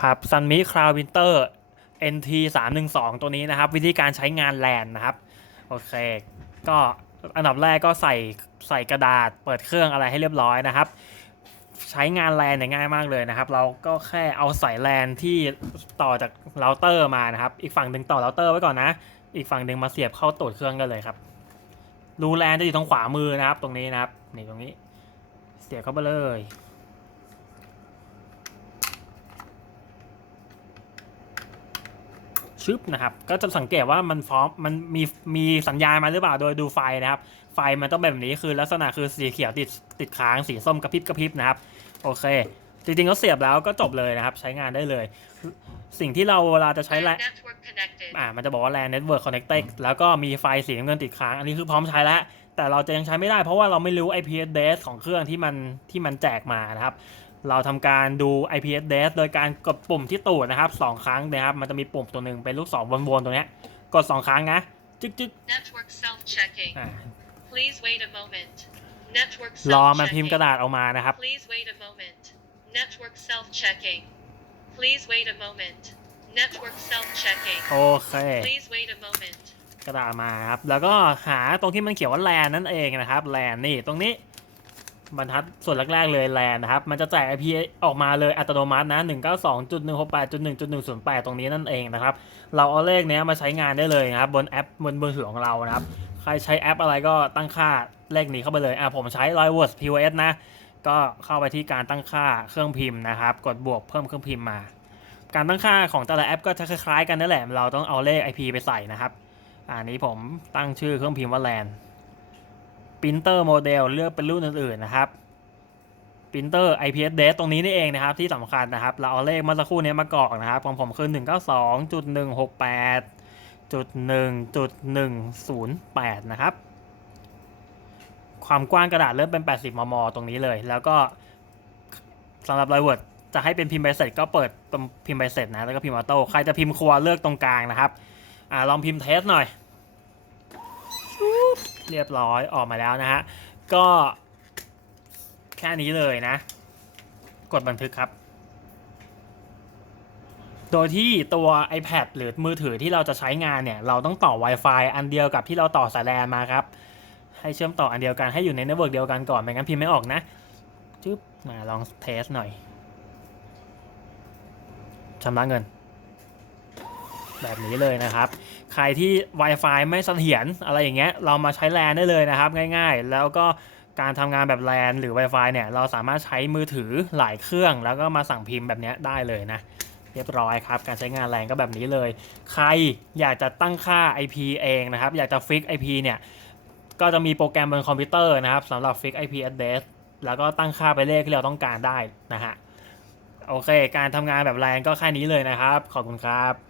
ครับ Sunmi Cloud Winter NT 3 1 2 ตัวนี้นะครับ วิธีการใช้งานแลนนะครับ โอเค ก็อันดับแรกก็ใส่ใส่กระดาษเปิดเครื่องอะไรให้เรียบร้อยนะครับ ใช้งานแลนเนี่ยง่ายมากเลยนะครับ เราก็แค่เอาสายแลนที่ต่อจากเราเตอร์มานะครับ อีกฝั่งหนึ่งต่อเราเตอร์ไว้ก่อนนะ อีกฝั่งหนึ่งมาเสียบเข้าตูดเครื่องได้เลยครับรูแลนจะอยู่ตรงขวามือนะครับ ตรงนี้นะครับนี่ตรงนี้ เสียบเข้าไปเลย ชึบนะครับ ก็จะสังเกตว่ามันพร้อมมันมีมีสัญญาณมาหรือเปล่าโดยดูไฟนะครับ ไฟมันต้องแบบนี้คือลักษณะคือสีเขียวติดติดค้างสีส้มกระพริบกระพริบนะครับ โอเค จริงๆก็เสียบแล้วก็จบเลยนะครับ ใช้งานได้เลย สิ่งที่เราเวลาจะใช้แล LAN network connected. อ่ามันจะบอกว่า LAN network connected แล้วก็มีไฟสีน้ำเงินติดค้าง อันนี้คือพร้อมใช้แล้วแต่เราจะยังใช้ไม่ได้เพราะว่าเราไม่รู้ IP address ของเครื่องที่มันที่มันแจกมานะครับ เราทำการดู IP address โดยการกดปุ่มที่ตูดนะครับสองครั้งนะครับ มันจะมีปุ่มตัวหนึ่งเป็นลูกศรวนๆตัวเนี้ย กดสองครั้งนะ จึ๊กจึ๊ก Network self checking. อ่า Please wait a moment. Network รอ self มันพิมพ์กระ checking. ดาษออกมานะครับ Please wait a moment. Network self checking. Please wait a moment. Network self checking. โอเค Please wait a moment. กระดาษมาครับ แล้วก็หาตรงที่มันเขียนว่าแลนนั่นเองนะครับแลนนี่ตรงนี้ บรรทัดส่วนแรกๆเลยแลนนะครับ มันจะแจก IP ออกมาเลยอัตโนมัตินะ 192.168.1.108 ตรงนี้นั่นเองนะครับ เราเอาเลขนี้มาใช้งานได้เลยนะครับ บนแอปบนมือถือของเรานะครับ ใครใช้แอปอะไรก็ตั้งค่าเลขนี้เข้าไปเลย อะผมใช้ r o y w o r d POS นะ ก็เข้าไปที่การตั้งค่าเครื่องพิมพ์นะครับ กดบวกเพิ่มเครื่องพิมพ์มา การตั้งค่าของแต่ละแอปก็จะคล้ายๆกันนั่นแหละ เราต้องเอาเลข IP ไปใส่นะครับ อันนี้ผมตั้งชื่อเครื่องพิมพ์ว่าแลน LAN Printer Model เลือกเป็นรุ่นอื่นๆนะครับ Printer IPS Date ตรงนี้นี่เองนะครับ ที่สำคัญนะครับ เราเอาเลขเมื่อสักครู่นี้มากรอกนะครับ ของผมคือ 192.168.1.108 นะครับ ความกว้างกระดาษเริ่มเป็น 80 มม ตรงนี้เลย แล้วก็สำหรับ r i w o r d จะให้เป็นพิมพ์ใบเสร็จก็เปิดตรงพิมพ์ใบเสร็จนะ แล้วก็พิมพ์ออโต้ ใครจะพิมพ์ครัวเลือกตรงกลางนะครับ อ่าลองพิมพ์เทสหน่อย เรียบร้อยออกมาแล้วนะฮะ ก็แค่นี้เลยนะ กดบันทึกครับ โดยที่ตัว iPad หรือมือถือที่เราจะใช้งานเนี่ย เราต้องต่อ Wi-Fi อันเดียวกับที่เราต่อสายแลนมาครับ ให้เชื่อมต่ออันเดียวกันให้อยู่ในเน็ตเวิร์กเดียวกันก่อนไม่งั้นพิมพ์ไม่ออกนะจึ๊บมาลองเทสหน่อยชำระเงิน แบบนี้เลยนะครับ ใครที่ Wi-Fi ไม่เสถียรอะไรอย่างเงี้ยเรามาใช้แลนได้เลยนะครับง่ายๆ แล้วก็การทำงานแบบแลนหรือ Wi-Fi เนี่ยเราสามารถใช้มือถือหลายเครื่อง แล้วก็มาสั่งพิมพ์แบบนี้ได้เลยนะเรียบร้อยครับการใช้งานแรงก็แบบนี้เลย ใครอยากจะตั้งค่า IP เองนะครับ อยากจะฟิก IP เนี่ยก็จะมีโปรแกรมบนคอมพิวเตอร์นะครับสำหรับฟิก IP address แล้วก็ตั้งค่าไปเลขที่เราต้องการได้นะฮะโอเค การทำงานแบบแรงก็แค่นี้เลยนะครับ ขอบคุณครับ